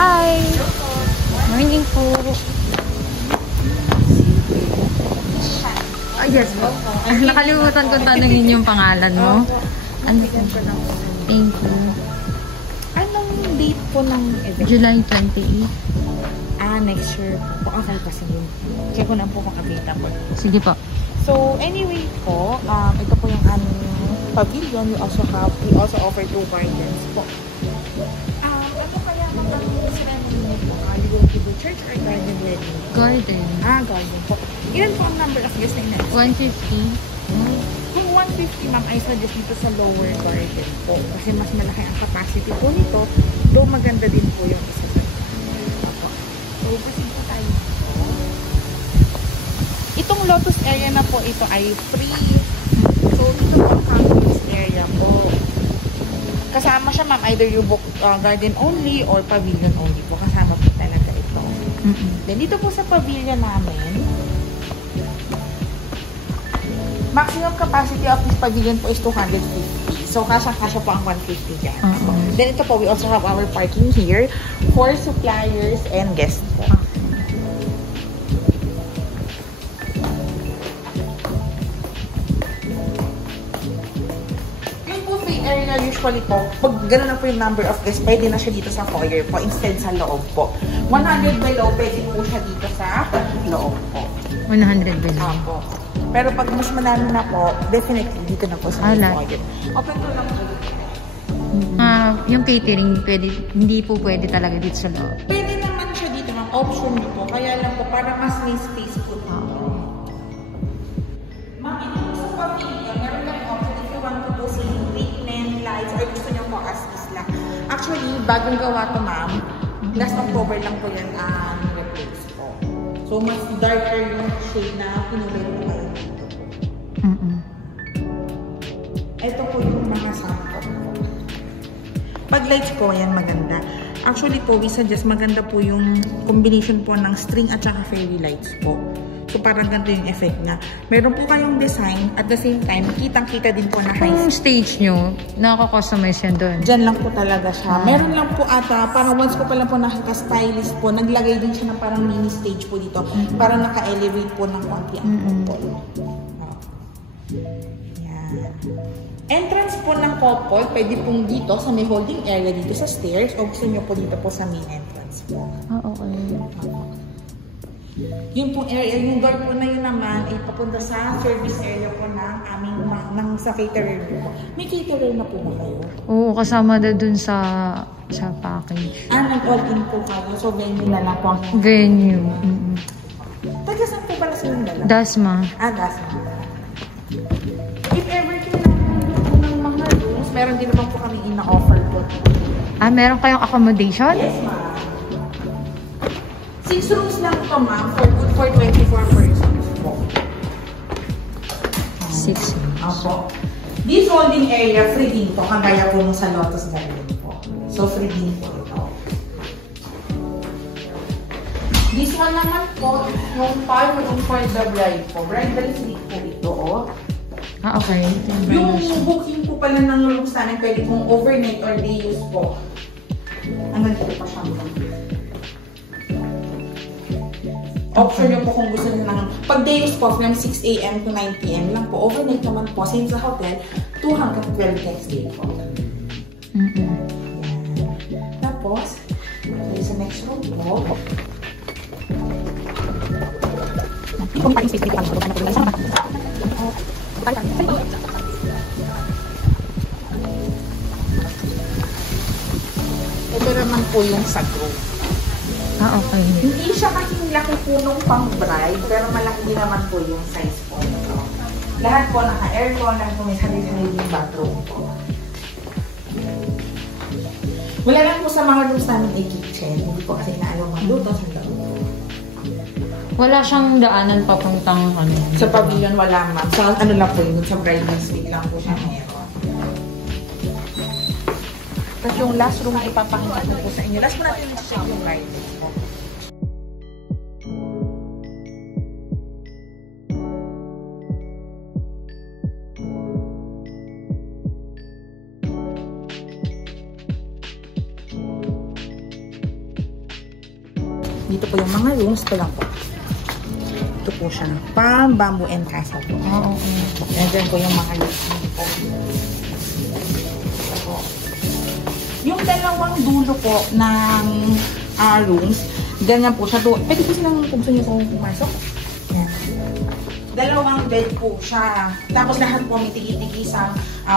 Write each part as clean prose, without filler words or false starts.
Hi! Morning po. Yes po. Nakalimutan ko tanungin yung pangalan mo. Ano po? Thank you. Anong date po ng event? July 28. Next year po. Okay kasi yun. Check ko lang po makabita po. Sige po. So, anyway po, ito po yung aming pavilion. We also offer 2 gardens po. Ano kaya mga ceremony po? You will do church or garden wedding? Garden. Garden po. Ilan po ang number of guests na ina? 150. Kung 150, ma'am, ay suggest dito sa lower garden po. Kasi mas malaki ang capacity po nito. Though maganda din po yung isa sa so, kasi po tayo. Itong lotus area na po, ito ay free. So, ito po ang campus area po. Kasama siya, ma'am, either you book garden only or pavilion only po. Kasama po talaga ito. Then, dito po sa pavilion namin, maximum capacity of this pavilion po is 250. So, kasya po ang 150 dyan. Then, ito po, we also have our parking here for suppliers and guests po. Yung buffet area usually po, pag gano'n na po yung number of guests, pwede na siya dito sa foyer po instead sa loob po. 100 below, pwede po siya dito sa loob po. 100 below. Po. Pero pag mas marami na po, definitely dito na po sa foyer. Open to lang po. Yung catering, hindi po pwede talaga dito sa loob. Pwede naman siya dito, ma'am. Option nyo po. Kaya lang po, para mas may space po dito. Ma'am, ito po sa pavilion, meron kami option if you want to do ceiling treatment, lights, or gusto nyo po as is lang. Actually, bagong gawa to, ma'am. Last October lang po yan replace po. So, mas darker yung shade na pinulay po kayo dito po. Ito po yung mga sample po. Pag lights po, yan maganda. Actually po, we suggest maganda po yung combination po ng string at saka fairy lights po. So, parang ganito yung effect niya. Meron po kayong design at the same time, kitang-kita din po na high. Yung stage nyo, nakaka-customize yan doon? Diyan lang po talaga siya. Meron lang po ata, parang once ko pa lang po nakaka-stylist po, naglagay din siya ng parang mini stage po dito. Para naka-elevate po ng konti ang couple. Yan. Entrance po ng couple, pwede pong dito sa may holding area dito sa stairs o gusto nyo po dito po sa main entrance po. Okay. Yung pong area, yung door po na yun naman ay papunta sa service area po ng aming sa caterer po. May caterer na po ba kayo? Oo, kasama na dun sa package. Nag-all-in po kayo. So, venue na lang po. Venue. Taga saan po pala silang dala? Dasma. Dasma. If ever ng mga rooms, meron din naman po kami ina-offer po. Meron kayong accommodation? Yes, ma'am. 6 rooms lang ito, ma'am, for 24 persons po. 6 rooms. Opo. This holding area, free din po, kagaya po nung sa Lotus Garden po. So, free din po ito. This one naman po, yung park room for the bride po. Bridal suite po ito, Okay. Yung booking po pala ng rooms namin, pwede pong overnight or day use po. Hanggang dito pa siya. Option nyo po kung gusto nyo lang. Pag day use po, from 6 AM to 9 PM lang po. Overnight naman po, same sa hotel, 2 hanggang 12 next day po. Tapos, sa next room po, kung tayo safety pa, ito naman po yung sa group. Okay. Hindi siya kasing laki po nung pang bride, pero malaki din naman po yung size po nito. Lahat po naka-aircon, lahat po may sarili-sarili yung bathroom po. Wala lang po sa mga rooms namin ay kitchen. Hindi po kasi naalam magluto sa loob. Wala siyang daanan papuntang ano? Sa pavilion wala, ma'am. Sa ano lang po yun, sa bridal suite lang po siya meron. Tapos yung last room na ipapakita ko po sa inyo. Last po natin check yung bridal po. Dito po yung mga rooms ko lang po. Ito po siya. Palm, bamboo, and castle po. Oo. Okay. Nandiyan po yung mga rooms po. Yung dalawang dulo po ng rooms, ganyan po siya. Pwede po silang kung gusto nyo po pumasok. Yan. Dalawang bed po siya. Tapos lahat po may tigi-tigi sa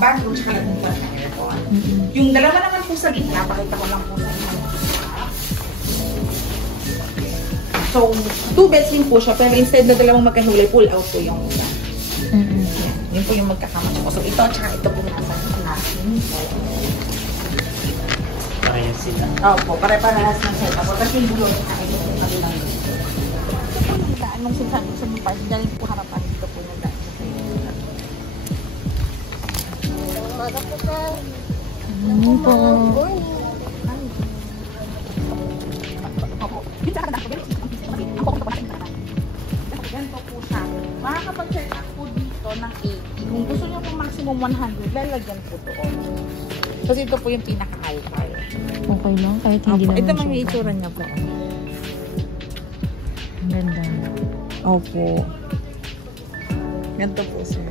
bathroom tsaka lahat po ng aircon. Yung dalawa naman po sa gitna, pakita ko lang po sa inyo. So, 2 beds din po siya, pero instead na dalawang magkahulay, pull out po yung isa. Yan. Yun po yung magkakama po. So, ito tsaka ito po nasa natin. Parehas sila. Opo, pare-parehas ng setup. Kasi yung bulo sa akin yung kabilang dito. Ito po yung daan nung sinasabi sa mga parts. Dahil po harapan dito po yung daan sa setup. Ano po? Yung daan na ganito po siya. Makakapag-check up po dito ng 80. Kung gusto nyo po maximum 100, lalagyan po doon. Kasi ito po yung pinaka-alcohol. Okay lang, kahit hindi naman Ito siya. may itsura niya po. Ang ganda. Opo. Ganito po, sir.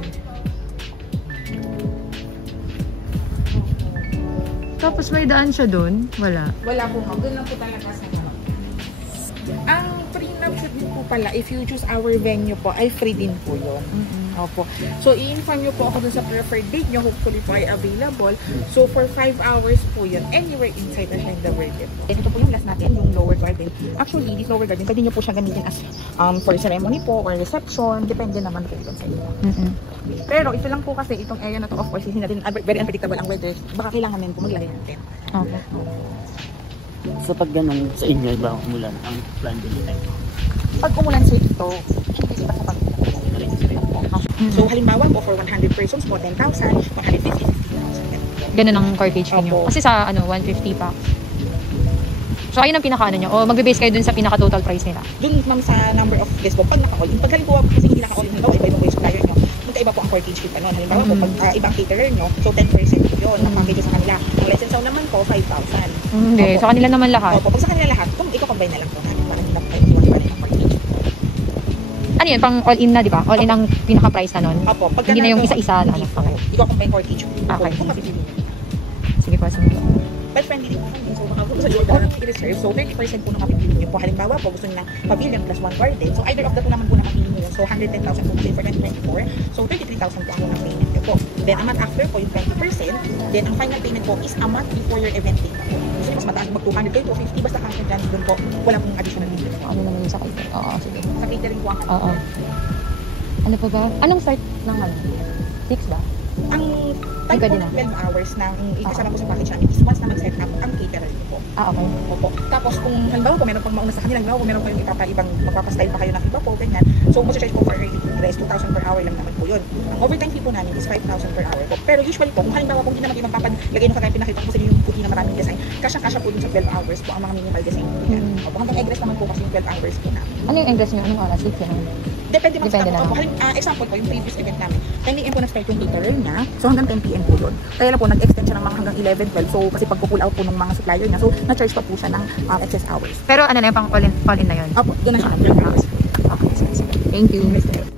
Tapos may daan siya doon? Wala. Wala po, ma'am. Doon lang po talaga sa harap. Ang prenup shoot din po pala, if you choose our venue po, ay free din po yun. Opo. So, i-inform nyo po ako dun sa preferred date nyo. Hopefully po ay available. So, for 5 hours po yun. Anywhere inside the Hacienda Verde po. And ito po yung last natin, yung lower garden. Actually, this lower garden, pwede nyo po siya gamitin as for ceremony po or reception. Depende naman po dun sa inyo. Pero, ito lang po kasi, itong area na to, of course, hindi natin, very unpredictable ang weather. Baka kailangan din po maglagay natin. Okay. So pag ganun sa inyo, ba umulan ang plan din tayo? Pag umulan sa ito, hindi ba sa So, halimbawa po, for 100 persons po, 10,000, 150, 50,000. Ganun ang cartage niyo. Opo. Kasi sa 150 pa. So ayun ang pinaka ano nyo. O magbe-base kayo dun sa pinaka total price nila. Dun, ma'am, sa number of guests po, pag naka-all in. Pag halimbawa po kasi hindi naka-all in, halimbawa, iba yung supplier nyo, magkaiba po ang cartage fee pa nun. Halimbawa po, pag ibang caterer nyo, so 10% po yun, ang package sa kanila. Ang license sound naman po, 5,000. Hindi, Opo. sa kanila naman lahat. Opo, pag sa kanila lahat, kung i-combine na lang po natin, para hindi na po iwan pa rin ang cartage. Ano yun, pang all-in na, di ba? All-in ang pinaka-price na nun. Opo, pag Hindi na yung isa-isa na. Hindi po. Okay. I-combine cartage fee. Okay. Kung mapipili nyo. Sige po, sige. But friendly din po kami. So, baka po sa order na i-reserve. So, 30% po nung mapipili nyo po. Halimbawa po, gusto nyo ng pavilion plus 1 garden. So, either of the two naman po na mapili nyo. So, 110,000 po kasi for 2024. So, 33,000 po ang unang payment nyo po. Then, a month after po, yung 20%. Then, ang final payment po is a month before your event date po. Gusto nyo mas mataas, mag 200 kayo, 250. Basta cash and done doon po. Wala pong additional payment. Ano naman yung sa catering? Oo, sige. Sa catering po ang Oo. Ano pa ba? Anong start ng ano? 6 ba? Ang time Pwede po na. ng 12 hours na ikasama po sa package namin is once na mag-set up ang caterer nyo po. Ah, okay. Opo. Tapos kung halimbawa po meron pang mauna sa kanila, halimbawa po meron pa yung ipapaibang magpapastyle pa kayo ng iba po, ganyan. So, mag-charge po for early dress, 2,000 per hour lang naman po yun. Ang overtime fee po namin is 5,000 per hour po. Pero usually po, kung halimbawa kung hindi naman ibang papadlagay nyo kagaya pinakita ko sa inyo yung puti na maraming design, kasya-kasya po dun sa 12 hours po ang mga minimal design po yan. Opo, hanggang egg rest naman po kasi yung 12 hours po namin. Ano yung ingress nyo? Anong oras? 6 yun? Depende mga Depende sa lang. opo. Example po, yung previous event namin, 10 AM po nag-start yung caterer niya, so hanggang 10 PM po yun. Kaya lang po, nag-extend siya ng mga hanggang 11, 12, so kasi pag-pull out po ng mga supplier niya, so na-charge pa po siya ng excess hours. Pero ano na yung pang all-in na yun? Opo, doon na siya ng 12 hours. Okay, sige, sige. Thank you.